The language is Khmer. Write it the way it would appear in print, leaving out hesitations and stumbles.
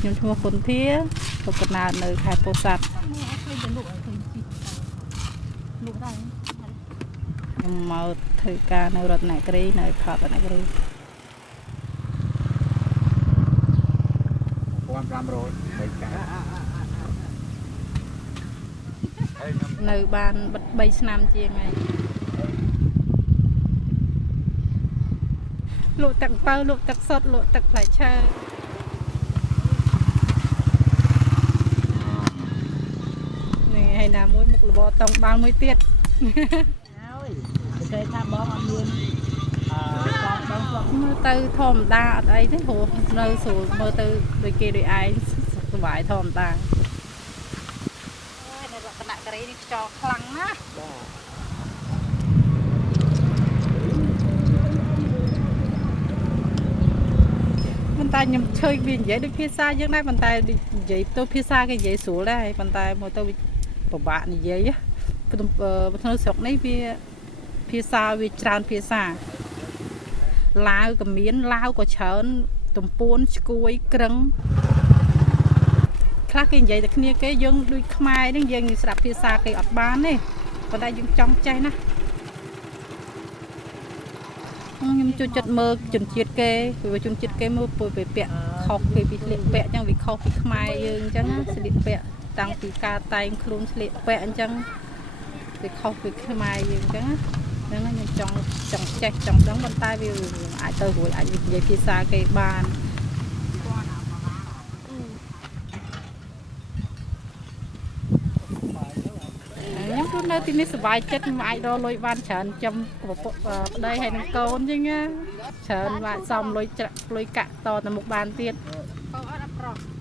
ខ្ញុំឈ្មោះគុនធាទៅកំណើតនៅខេត្តពោធិ៍សាត់ខ្ញុំមកធ្វើការនៅរតនគិរីនៅខេត្តរតនគិរី1500នៅបានបិទ3ឆ្នាំជាងហើយលក់ទឹកបើលក់ទឹកសុទ្ធលក់ទឹកផ្លែឈើនេះហើយណាមួយមុខលបតង់បានមួយទៀតហើយគេថាបងអត់មានបងស្រុកមើលទៅធម្មតាអត់អីទេព្រោះនៅស្រួលមើលទៅដូចគេដូចឯងសុខបាយធម្មតានៅរតនគិរីនេះខ្យល់ខ្លាំងណាស់ប៉ុន្តែខ្ញុំឃើញវានិយាយដូចភាសាយើងដែរប៉ុន្តែនិយាយទៅភាសាគេនិយាយស្រួលដែរប៉ុន្តែមើលទៅពិបាកនិយាយនៅស្រុកនេះវាភាសាវាច្រើនភាសាឡាវក៏មានឡាវក៏ច្រើនទំពួនឈ្គួយក្រឹងខ្លះគេនិយាយតែគ្នាគេយើងដូចខ្មែរហ្នឹងយើងស្ដាប់ភាសាគេអត់បានទេប៉ុន្តែយើងចង់ចេះណាខ្ញុំជួយចិត្តមើលជនជាតិគេពីជនជាតិគេមើលពុយពាក់ខុសគេពីស្លៀកពាក់អញ្ចឹងវាខុសពីខ្មែរយើងអញ្ចឹងស្លៀកពាក់តាំងពីការតែងខ្លួនស្លៀកពាក់អញ្ចឹងវាខុសពីខ្មែរយើងអញ្ចឹងហ្នឹងខ្ញុំចង់ចេះចង់ដឹងប៉ុន្តែវាអាចទៅរួចអាចនិយាយភាសាគេបានខ្ញុំគឺនៅទីនេះសុបាយចិត្តមិនអាចរកលុយបានច្រើនចំប្តីហើយនឹងកូនអញ្ចឹងច្រើនអាចសំលុយកាក់តទៅមុខបានទៀតកូនអត់ប្រុស